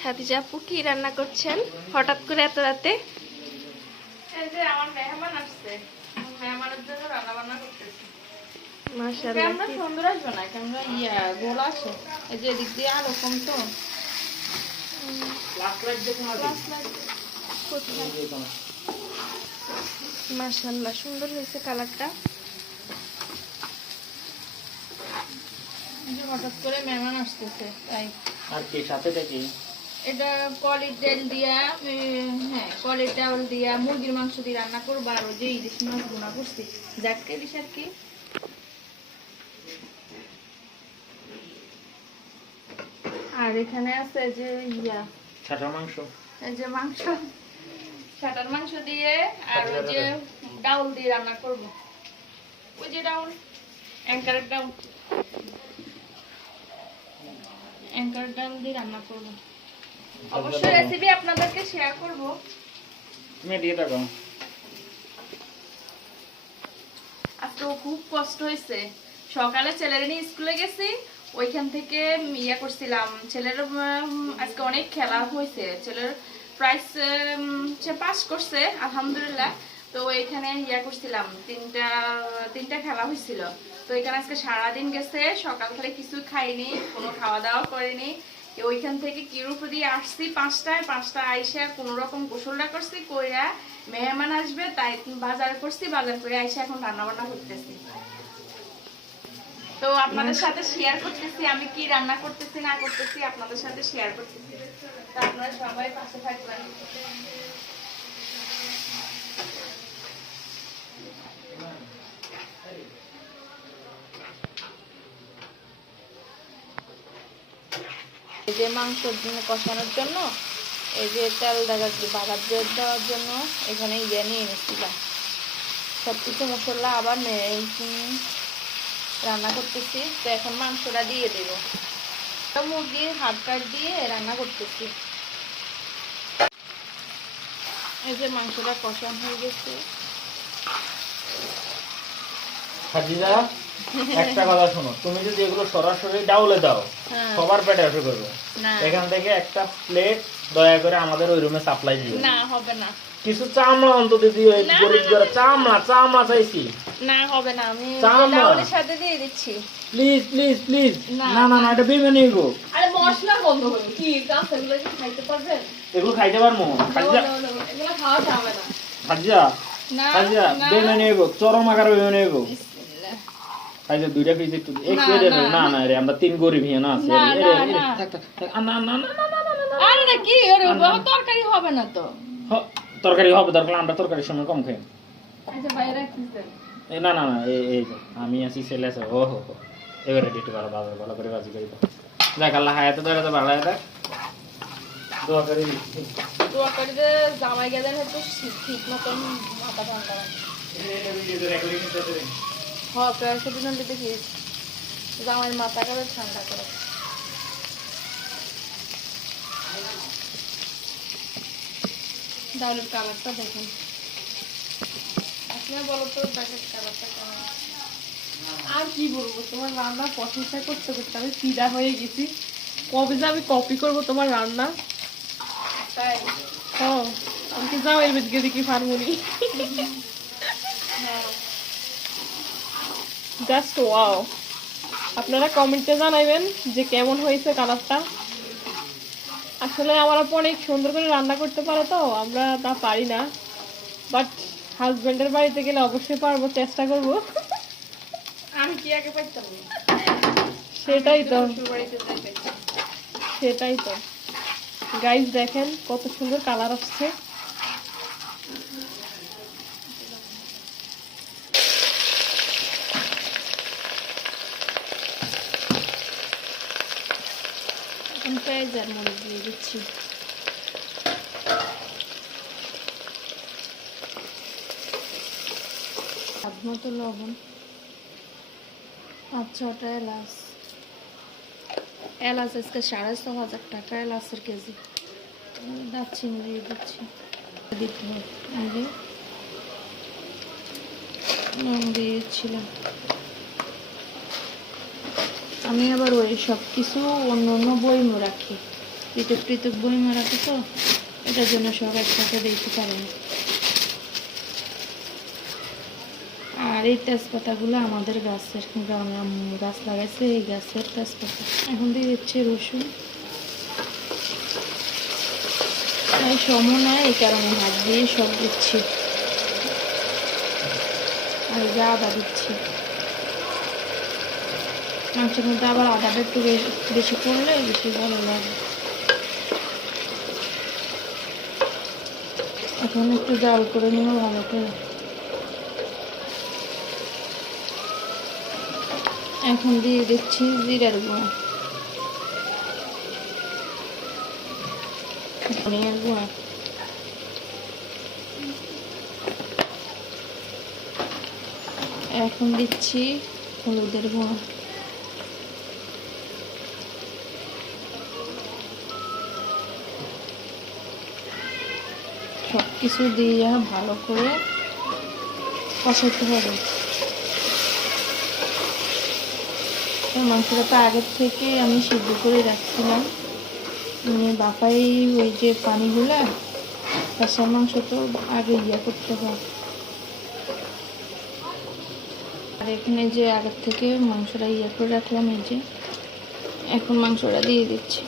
খাদিজা আপু কি রান্না করছেন হঠাৎ করে এত রাতে? এই যে আমার মেহমান আসছে, মেহমানের জন্য রান্না বান্না করতেছি। মাশাআল্লাহ, আমরা সুন্দর আসবে না, আমরা গোল আসে। এই যে এদিক দিয়ে আলো কম তো। মাশাআল্লাহ সুন্দর হয়েছে কালারটা। হঠাৎ করে মেহমান আসতেছে তাই। আর কি সাথেটা কি? এটা কলের ডাল দিয়া, হ্যাঁ কলের ডাল দিয়া মুরগির মাংস দিয়ে রান্না করবো, আর ওই যে ইলিশ মাছ ভুনা করছি। যাকে ইলিশ আর কি। আর এখানে আছে যে ছাটার মাংস, এই যে মাংস, ছাটার মাংস দিয়ে, আর ওই যে ডাউল দিয়ে রান্না করব। ওই যে ডাউল, অ্যাঙ্কারের ডাউল, অ্যাঙ্কারের ডাউল দিয়ে রান্না করব। অবশ্যই রেসিপি আপনাদেরকে শেয়ার করব। তুমি দিয়ে দাও। আজকে খুব কষ্ট হয়েছে। সকালে ছেলের নিয়ে স্কুলে গেছি, ওইখান থেকে করছিলাম। ছেলের আজকে অনেক খেলা হয়েছে, ছেলের প্রাইস পাস করছে আলহামদুলিল্লাহ। তো এখানে করছিলাম, তিনটা খেলা হয়েছিল। তো এখানে আজকে সারাদিন গেছে, সকাল থেকে কিছু খাইনি, কোনো খাওয়া দাওয়া করিনি। ওইখান থেকে কিরুপ দিয়ে আসছি 5টায় আইসা কোনো রকম গোসলটা করছি, কইরা মেহমান আসবে তাই বাজার করছি, বাজার করে আইসা এখন রান্না বান্না করতেছি। তো আপনাদের সাথে শেয়ার করতেছি আমি কি রান্না করতেছি না করতেছি, আপনাদের সাথে শেয়ার করতেছি। তো আপনারা সবাই পাশে থাকবেন। এই যে মাংস কষানোর জন্য, এই যে তেল বাগার দেওয়ার জন্য এখানে নিয়ে এনেছিলাম সবকিছু মশলা, আবার রান্না করতেছি। তো এখন মাংসটা দিয়ে দেবো, মুরগির হাত কাট দিয়ে রান্না করতেছি। এই যে মাংসটা কষানো হয়ে গেছে। খাদিজা, একটা কথা শোনো, তুমি যদি এগুলো সরাসরি ডাউলে দাও সবার পেটে এসে করবে। এখান থেকে একটা প্লেট দয়া করে আমাদের ওই রুমে সাপ্লাই দিও। না হবে না, কিছু চামড়া অন্তত দিও, এই গরিব ঘরে চামড়া চাইছি। না হবে না, আমি ডাউলের সাথে দিয়ে দিচ্ছি। Please please please. না না না, এটা বেমে নিয়ে গো। আরে মশলা বন্ধ করুন, কি কাঁচাগুলো কি খাইতে পারবেন? এগুলো খাইতে পারবো? খাদিজা এগুলো খাওয়া যাবে না। খাদিজা খাদিজা বেমে নিয়ে গো, চরম আকার বেমে নিয়ে গো। খাইতে দুইটা পিস একটু এক প্লেট দেবে। না না রে, আমরা তিন গরিব হিয়া না আছে। থাক থাক থাক। না না না না না। আরে না কি ওরে তরকারি হবে না তো। তরকারি হবে, দরকার আমরা তরকারির সময় কম খাই। আচ্ছা বাইরে রাখতেছেন। না না না, এই আমি আছি, ছেলে আছে। ও হো হো, এবারে একটু ভালো ভালো করে বাজি করি। দেখ আল্লাহ হায়াতে ধরে তো বাড়ায় দেখ। দোয়া করি দিচ্ছি, দোয়া করি যে জামাই গেলেন একটু ঠিক মতন মাথা ঠান্ডা হয়। হ্যাঁ প্যারাসিটামল দিতেছি, জামাইয়ের মাথা করে ঠান্ডা করে। ডাউলের কালারটা দেখুন, আপনার বলো তো ডাউলের কালারটা কেমন। আর কি বলবো, তোমার রান্না প্রশংসা করতে করতে আমি ফিদা হয়ে গেছি। কবে যে আমি কপি করব তোমার রান্না। তাই হ্যাঁ, আমি কি যাও এর বেদিকে দেখি ফার্মুনি। Just wow. আপনারা কমেন্টে জানাবেন যে কেমন হয়েছে কালারটা। আসলে আমার আপু অনেক সুন্দর করে রান্না করতে পারে, তো আমরা তা পারি না। বাট হাজবেন্ডের বাড়িতে গেলে অবশ্যই পারবো, চেষ্টা করব। আমি কি আগে পাইতাম না। সেটাই তো, বাড়িতে সেটাই তো। গাইস দেখেন কত সুন্দর কালার আসছে। এখন পেঁয়াজ আর মরিচ দিয়ে দিচ্ছি। স্বাদ মতো লবণ। আচ্ছা, ওটা এলাচ আজকে 6,500 টাকা এলাচের কেজি। দারচিনি দিয়ে দিচ্ছি, দিতে হবে। নুন দিয়ে দিচ্ছিলাম। আমি আবার ওই সব কিছু অন্য অন্য বইমও রাখি, পৃথক পৃথক বইমা রাখে তো, এটার জন্য সব একসাথে দিতে পারে না। আর এই তেজপাতাগুলো আমাদের গাছের, গ্রামে আম্মু গাছ লাগাইছে, এই গাছের তেজপাতা। এখন দিয়ে দিচ্ছে রসুন, তাই সময় নয়, এই কারণে হাত দিয়ে সব দিচ্ছি। আর এই যে আদা দিচ্ছি, মাংসের মধ্যে আবার আদাটা একটু বেশি পড়লে বেশি ভালো লাগে। এখন একটু জাল করে নিব ভালো করে। এখন দিয়ে দিচ্ছি জিরার গুঁড়া, ধনিয়ার গুঁড়া, এখন দিচ্ছি হলুদের গুঁড়া। সব কিছু দিয়ে ভালো করে কষাতে হবে। মাংসটা তো আগের থেকে আমি সিদ্ধ করে রাখছিলাম, বাপাই ওই যে পানিগুলা, কষার মাংস তো আগে করতে হয়। আর এখানে যে আগের থেকে মাংসটা করে রাখলাম, এই যে এখন মাংসটা দিয়ে দিচ্ছি।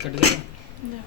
কেটে দেবো।